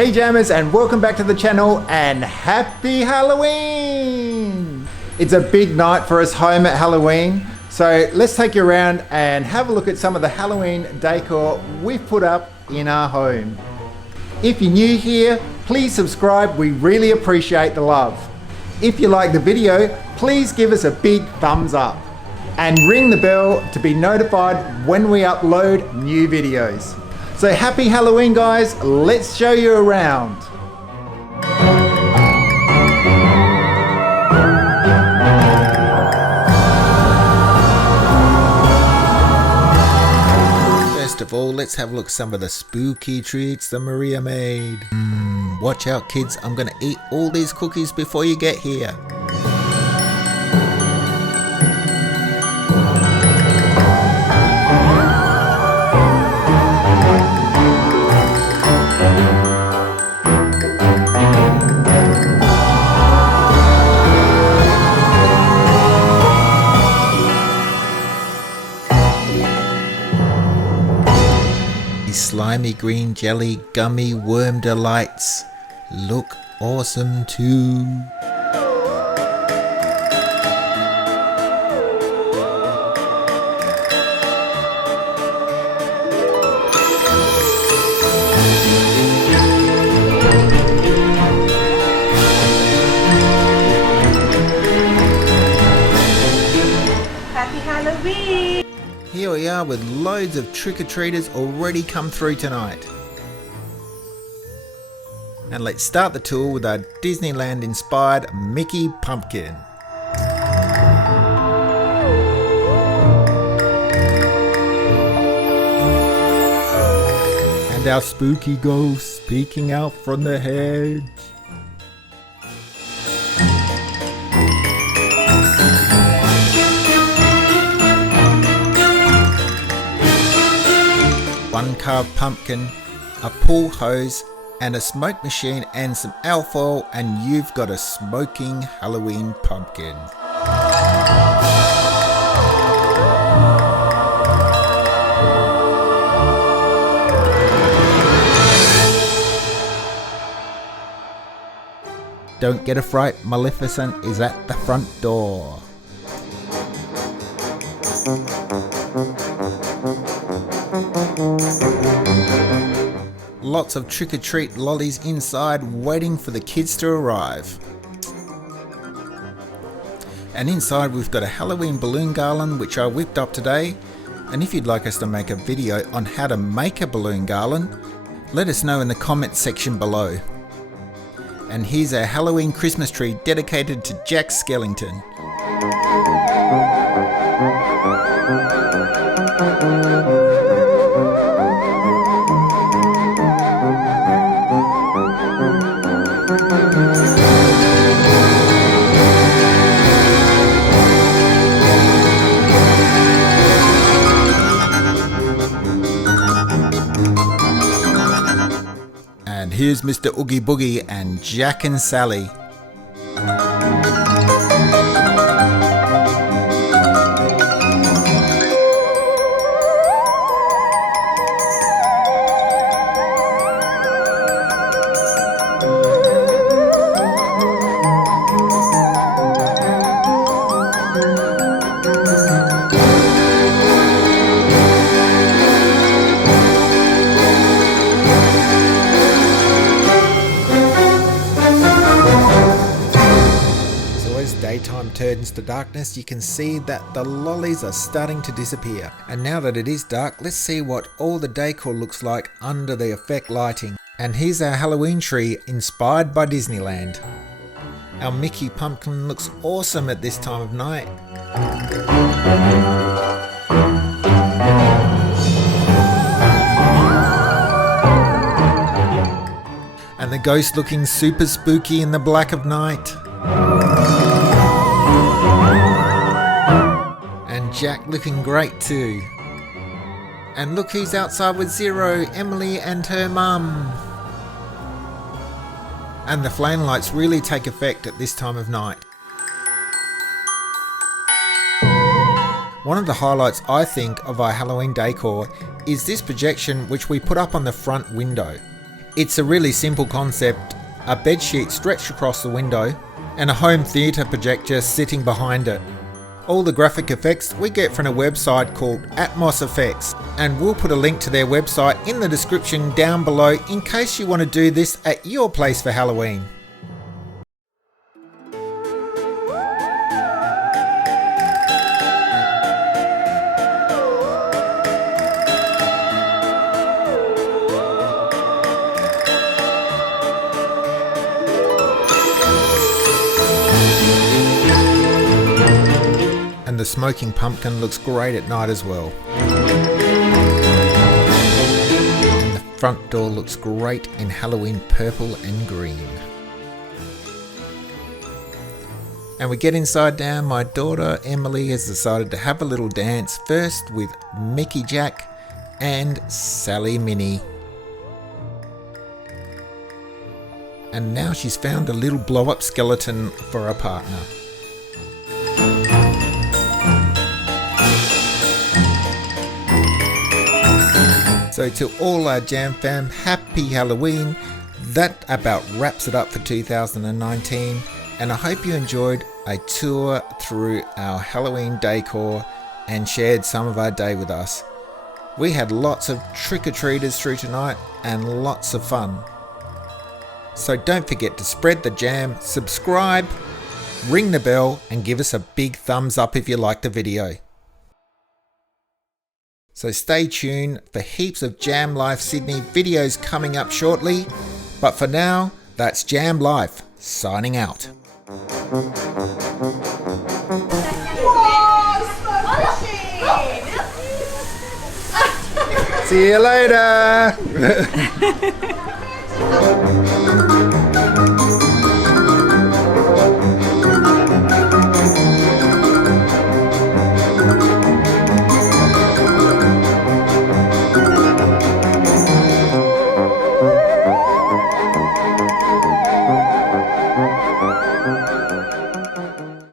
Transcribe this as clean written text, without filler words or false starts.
Hey Jammers, and welcome back to the channel and happy Halloween! It's a big night for us home at Halloween, so let's take you around and have a look at some of the Halloween decor we've put up in our home. If you're new here, please subscribe, we really appreciate the love. If you like the video, please give us a big thumbs up and ring the bell to be notified when we upload new videos. So happy Halloween guys, let's show you around. First of all, let's have a look at some of the spooky treats that Maria made. Watch out kids, I'm gonna eat all these cookies before you get here. Slimy green jelly gummy worm delights look awesome too. Happy Halloween! Here we are with loads of trick-or-treaters already come through tonight. And let's start the tour with our Disneyland inspired Mickey pumpkin. And our spooky ghost peeking out from the hedge. One carved pumpkin, a pool hose, and a smoke machine and some alfoil, and you've got a smoking Halloween pumpkin. Don't get a fright, Maleficent is at the front door. Lots of trick-or-treat lollies inside waiting for the kids to arrive. And inside we've got a Halloween balloon garland which I whipped up today, and if you'd like us to make a video on how to make a balloon garland, let us know in the comments section below. And here's our Halloween Christmas tree dedicated to Jack Skellington. And here's Mr. Oogie Boogie and Jack and Sally. Daytime turns to darkness, you can see that the lollies are starting to disappear. And now that it is dark, let's see what all the decor looks like under the effect lighting. And here's our Halloween tree inspired by Disneyland. Our Mickey pumpkin looks awesome at this time of night. And the ghost looking super spooky in the black of night. And Jack looking great too. And look who's outside with Zero, Emily and her mum. And the flame lights really take effect at this time of night. One of the highlights I think of our Halloween decor is this projection which we put up on the front window. It's a really simple concept, a bedsheet stretched across the window and a home theatre projector sitting behind it. All the graphic effects we get from a website called Atmos Effects, and we'll put a link to their website in the description down below in case you want to do this at your place for Halloween. And the smoking pumpkin looks great at night as well. And the front door looks great in Halloween purple and green. And we get inside now. My daughter Emily has decided to have a little dance, first with Mickey Jack and Sally Minnie. And now she's found a little blow-up skeleton for her partner. So to all our Jam fam, happy Halloween. That about wraps it up for 2019, and I hope you enjoyed a tour through our Halloween decor and shared some of our day with us. We had lots of trick-or-treaters through tonight and lots of fun. So don't forget to spread the jam, subscribe, ring the bell and give us a big thumbs up if you liked the video. So stay tuned for heaps of Jam Life Sydney videos coming up shortly. But for now, that's Jam Life signing out. Whoa, smoke machine! See you later.